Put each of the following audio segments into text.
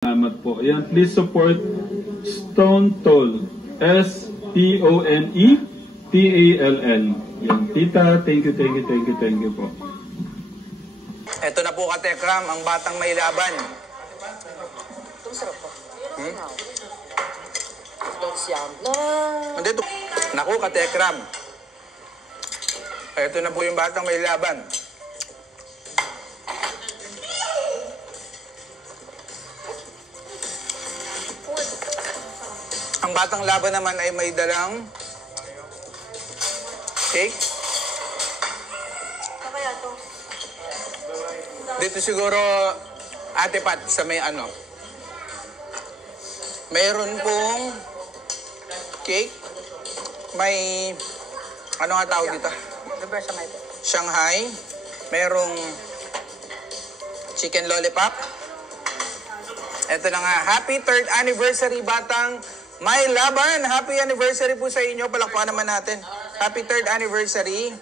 Salamat po. Ayan, please support Stone Toll. STONETALL. Yan, tita, thank you po. Ito na po, Katekram, ang batang may laban. Ito sarap po. Andito. Naku, Katekram. Ito na po yung batang may laban. Ang batang laban naman ay may dalang cake. Kaya to. Dito siguro, Ate Pat, sa may ano. Mayroon pong cake. May, ano nga tawag dito? Shanghai. Mayroong chicken lollipop. Ito na nga, happy 3rd anniversary Batang May Laban. Happy anniversary po sa inyo. Palakpakan naman natin. Happy 3rd anniversary.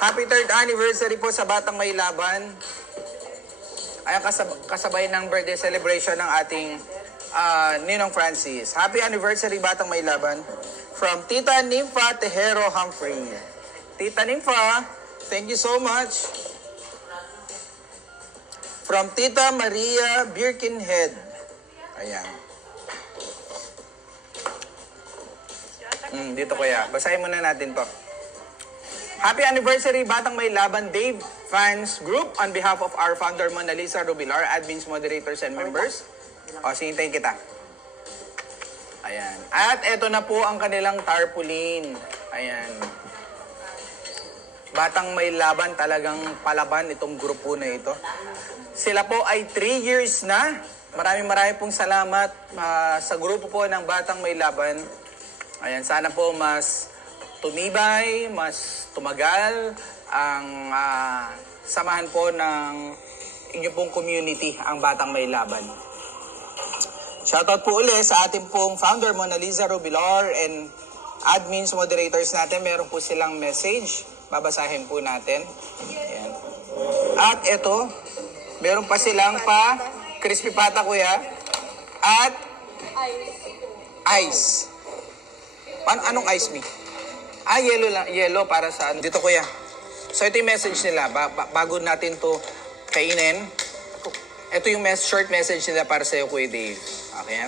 Happy 3rd anniversary po sa Batang May Laban. Ay kasabay ng birthday celebration ng ating Ninong Francis. Happy anniversary Batang May Laban. From Tita Nympha Tejero Humphrey. Tita Nympha, thank you so much. From Tita Maria Birkenhead. Ayan. Dito kuya. Basahin muna natin to. Happy anniversary Batang May Laban Dave Fans Group on behalf of our founder Mona Lisa Rubilar, admins, moderators, and members. O, singintayin kita. Ayan. At eto na po ang kanilang tarpaulin. Ayan. Batang May Laban, talagang palaban itong grupo na ito. Sila po ay 3 years na. Maraming pong salamat sa grupo po ng Batang May Laban. Ayan, sana po mas tumibay, mas tumagal ang samahan po ng inyong pong community, ang Batang May Laban. Shoutout po ulit sa ating pong founder, Mona Lisa Rubilar, and admins, moderators natin. Meron po silang message. Babasahin po natin. Ayan. At ito, meron pa silang crispy pata, kuya. At ice. Anong ice, me? Yellow lang. Yellow para sa ano. Dito, kuya. So, ito yung message nila. Bago natin to kainin. Ito yung short message nila para sa'yo, Kuya Dave. Okay?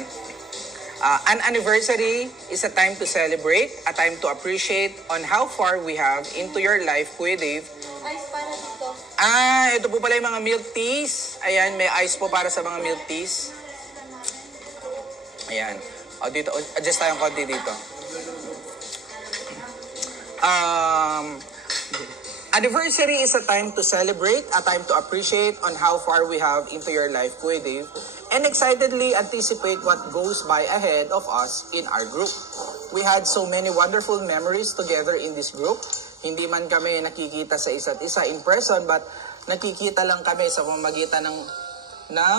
An anniversary is a time to celebrate, a time to appreciate on how far we have into your life, Kuya Dave. Ice para dito. Ito po pala yung mga milk teas. Ayan, may ice po para sa mga milk teas. Ayan. Dito, adjust tayong konti dito. Anniversary is a time to celebrate, a time to appreciate on how far we have into your life, Kuya Dave, and excitedly anticipate what goes by ahead of us in our group. We had so many wonderful memories together in this group. Hindi man kami nakikita sa isa't isa in person, but nakikita lang kami sa pamamagitan ng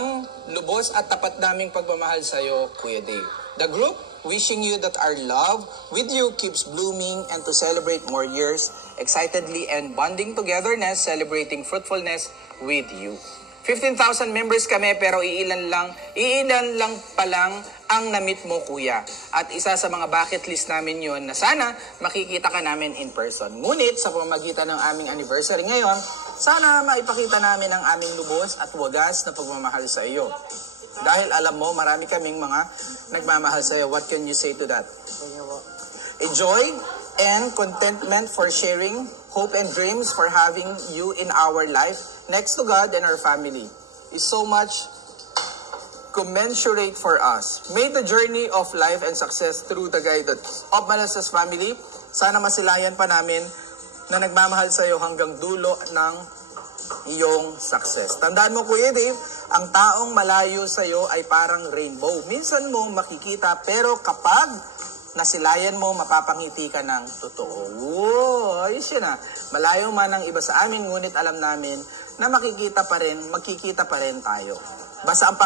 lubos at tapat naming pagmamahal sa iyo, Kuya Dave. The group, wishing you that our love with you keeps blooming and to celebrate more years, excitedly and bonding togetherness, celebrating fruitfulness with you. 15,000 members kami pero iilan lang pa lang ang na-meet mo, kuya. At isa sa mga bucket list namin yon na sana makikita ka namin in person. Ngunit sa pamamagitan ng aming anniversary ngayon, sana maipakita namin ang aming lubos at wagas na pagmamahal sa iyo. Dahil alam mo, marami kaming mga nagmamahal sa iyo. What can you say to that? Joy and contentment for sharing, hope and dreams for having you in our life, next to God and our family, is so much commensurate for us. May the journey of life and success through the guidance of Manassas family, sana masilayan pa namin na nagmamahal sa iyo hanggang dulo ng iyong success. Tandaan mo, Kuya Dave, ang taong malayo sa iyo ay parang rainbow. Minsan mo makikita, pero kapag nasilayan mo, mapapangiti ka ng totoo. Ayos yun ah. Malayo man ang iba sa amin, ngunit alam namin na magkikita pa rin tayo. Basta ang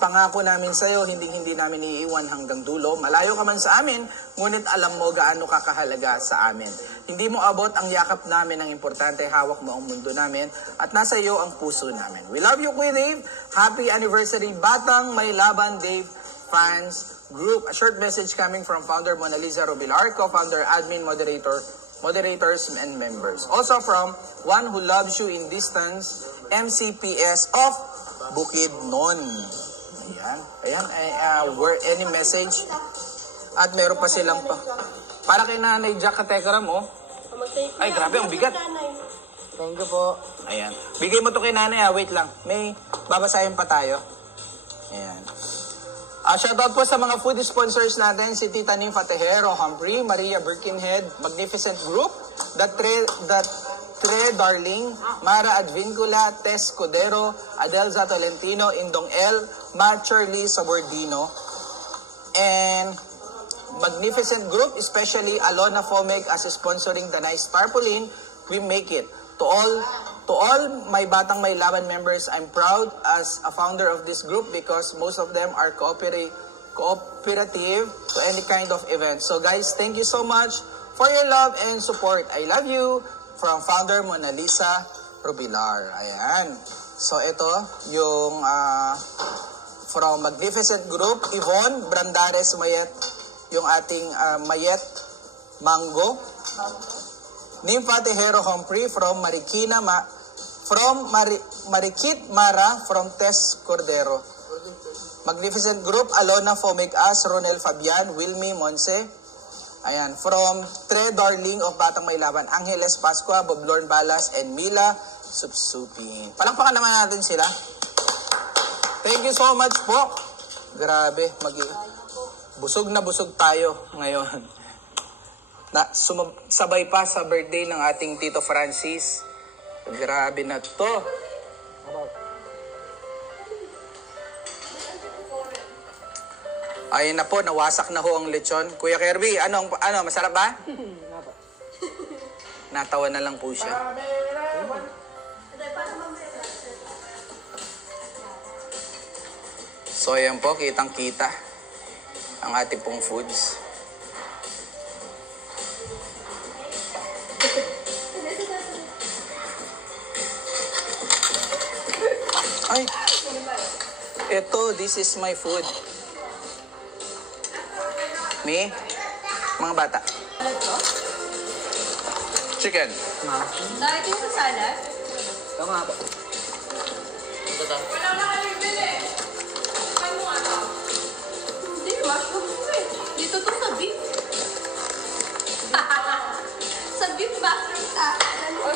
pangako namin sa iyo, hindi namin iiwan hanggang dulo. Malayo ka man sa amin, ngunit alam mo gaano ka kahalaga sa amin. Hindi mo abot ang yakap namin, ang importante, hawak mo ang mundo namin, at nasa iyo ang puso namin. We love you, Kuya Dave. Happy anniversary, Batang May Laban Dave Fans Group. A short message coming from founder Mona Lisa Rubilar, co-founder, admin, moderators, and members. Also from One Who Loves You in Distance, MCPS of Bukidnon. Ayan, any message? At meron pa silang pa. Para kay Nanay Jack Katekram, oh. Ay, grabe, ang bigat. Thank you po. Ayan. Bigay mo to kay Nanay, wait lang. May babasahin pa tayo. Ayan. Shoutout po sa mga food sponsors natin, si Tita Nympha Tejero, Humphrey, Maria Birkenhead, Magnificent Group, The Tre Darling, Mara Advincula, Tess Codero, Adelza Tolentino, Indong L, Ma Charlie Sabordino, and Magnificent Group, especially Alona Fomeg as sponsoring the Nice Tarpaulin. We make it. To all my Batang May Laban members, I'm proud as a founder of this group because most of them are cooperative to any kind of event. So guys, thank you so much for your love and support. I love you. From founder Mona Lisa Rubilar. Ayan. So ito yung from Magnificent Group, Yvonne Brandares Mayet, yung ating Mayet Mango. Nympha Tejero Humphrey from Marikina Marikit Mara from Tess Cordero. Magnificent Group, Alona Fomeg As, Ronel Fabian, Wilmy Monse. Ayan, from Tre Darling of Batang May Laban, Angeles Pascua, Boblorn Balas, and Mila Supsupin. Palakpakan naman natin sila. Thank you so much po. Grabe, busog na busog tayo ngayon. Sabay pa sa birthday ng ating Tito Francis. Grabe na to. Ayun na po, nawasak na ho ang lechon. Kuya Kirby, ano, masarap ba? Natawa na lang po siya. So ayan po, kitang-kita ang ating pong foods. Ay, this is my food. Me? Mga bata. Chicken. Dahil yung salad? Ito nga po. Wala na kayo bili. Ano ano? Hindi, mushroom ko eh. Dito to sa beef. Sa beef mushroom ka.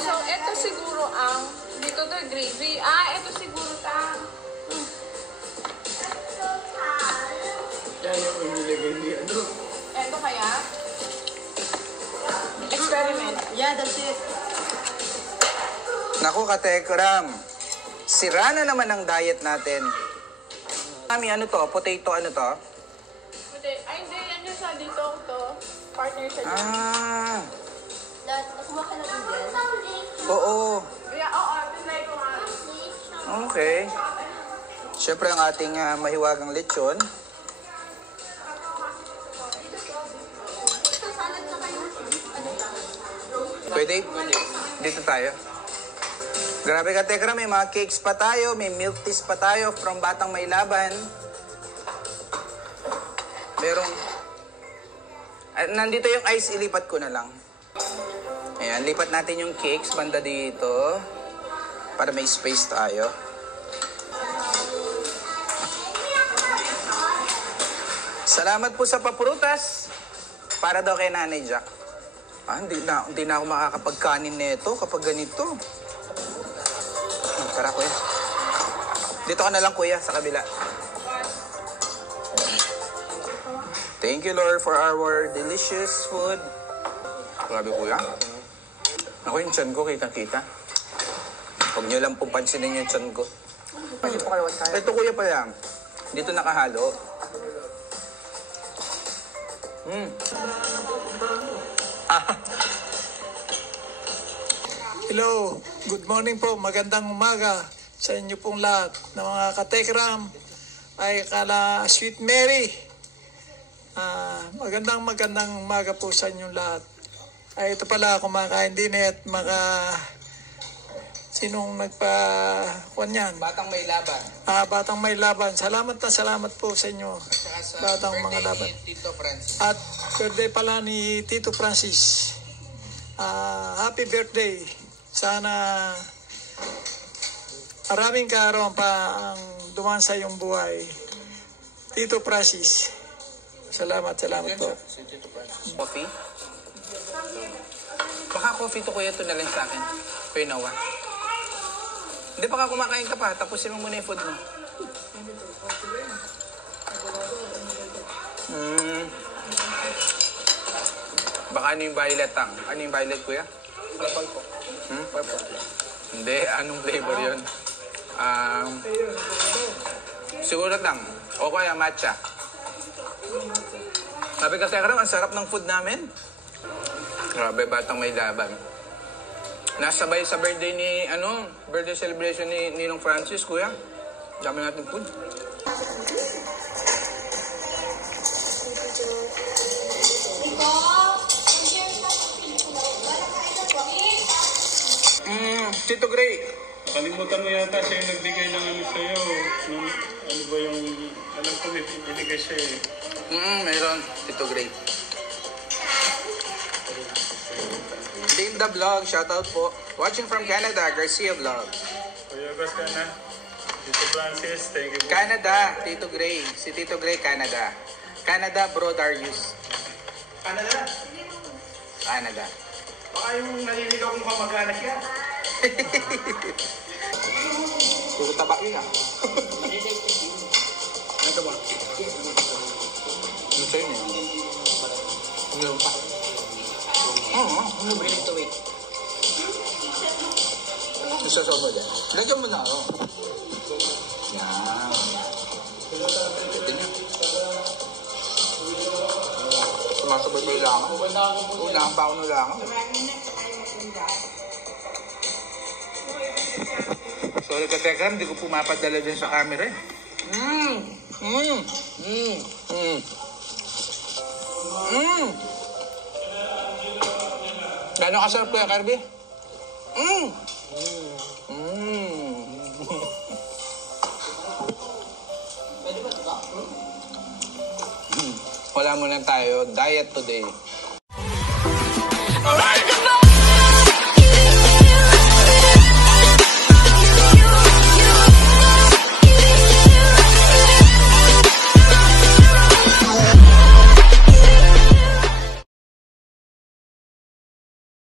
So, ito siguro ang, dito to gravy. Ito siguro ta. Yan yung inilagay ni ano. Ito kaya? Experiment. Yeah, that's it. Naku, Katekram. Sira na naman ang diet natin. Mami, ano to? Potato, ano to? Hindi, yan yung sa dito to. Partner siya dyan. Kumuha ka na din dyan. Oo. Yeah, oo, tinay ko nga. Okay. Siyempre ang ating mahiwagang lechon. Pwede? Dito tayo. Grabe ka, Tekra. May mga cakes pa tayo. May milk teas pa tayo from Batang May Laban. Merong... nandito yung ice. Ilipat ko na lang. Ayan, lipat natin yung cakes banda dito. Para may space tayo. Salamat po sa paprutas. Para daw kay Nanay Jack. Hindi na ako makakapagkanin nito kapag ganito. Tara, kuya. Dito ka na lang, kuya, sa kabila. Thank you, Lord, for our delicious food. Grabe, kuya. Ako yung tiyan ko, kitang-kita. Huwag nyo lang pong pansinin yung tiyan ko. Ito, kuya, pala. Dito nakahalo. Hello. Good morning po, magandang umaga sa inyo pong lahat ng mga katekram ay kala Sweet Mary. Magandang umaga po sa inyong lahat. Ay ito pala, kumakain din at sinong nagpa-kuan yan? Batang may laban. Batang may laban. Salamat po sa inyo. Saka sa Batang mga birthday laban. ni Tito Francis. At birthday pala ni Tito Francis. Happy birthday. Sana maraming kaarawan pa ang dumaan sa iyong buhay. Tito Francis. Salamat po. Coffee? Baka coffee to kuya, ito na lang sa akin. Kuya Noah. Hindi, baka kumakain ka pa. Tapusin mo muna yung food mo. Baka ano yung violet tang? Ano yung violet kuya? Purple po. Purple. Hindi, anong flavor yun? Siguro lang. O kaya matcha. Sabi ka Tekram, ang sarap ng food namin. Grabe, batang may laban. Nasabay sa birthday birthday celebration ni Ninong Francis, kuya. Dami natin food. Tito Gray. Nakalimutan mo yata siya yung nagbigay ng ano sa'yo. Ano ba yung, alam ko may binigay siya eh. Mayroon. Tito Gray. Linda Vlog, shoutout po. Watching from Canada, Garcia Vlog. Kuya Gus ka na. Tito Francis, thank you. Canada, Tito Gray. Si Tito Gray, Canada. Canada, Bro Darius. Canada. Canada. Baka yung naniligaw kong kamag-anak yan. Puro tabak yun Ito ba? Ano sa'yo niya? Ano pa? Oo, ano ba yun ito, wait? Isasaw mo dyan. Lagyan mo na ako. Yan. Pwede niya. Sumasabay ko yung langan. Unahan pa ako ng langan. Sorry ka, Tekram, hindi ko pumapadala din sa camera eh. Gano'n kasarap kuya, Kirby? Wala muna tayo. Diet today.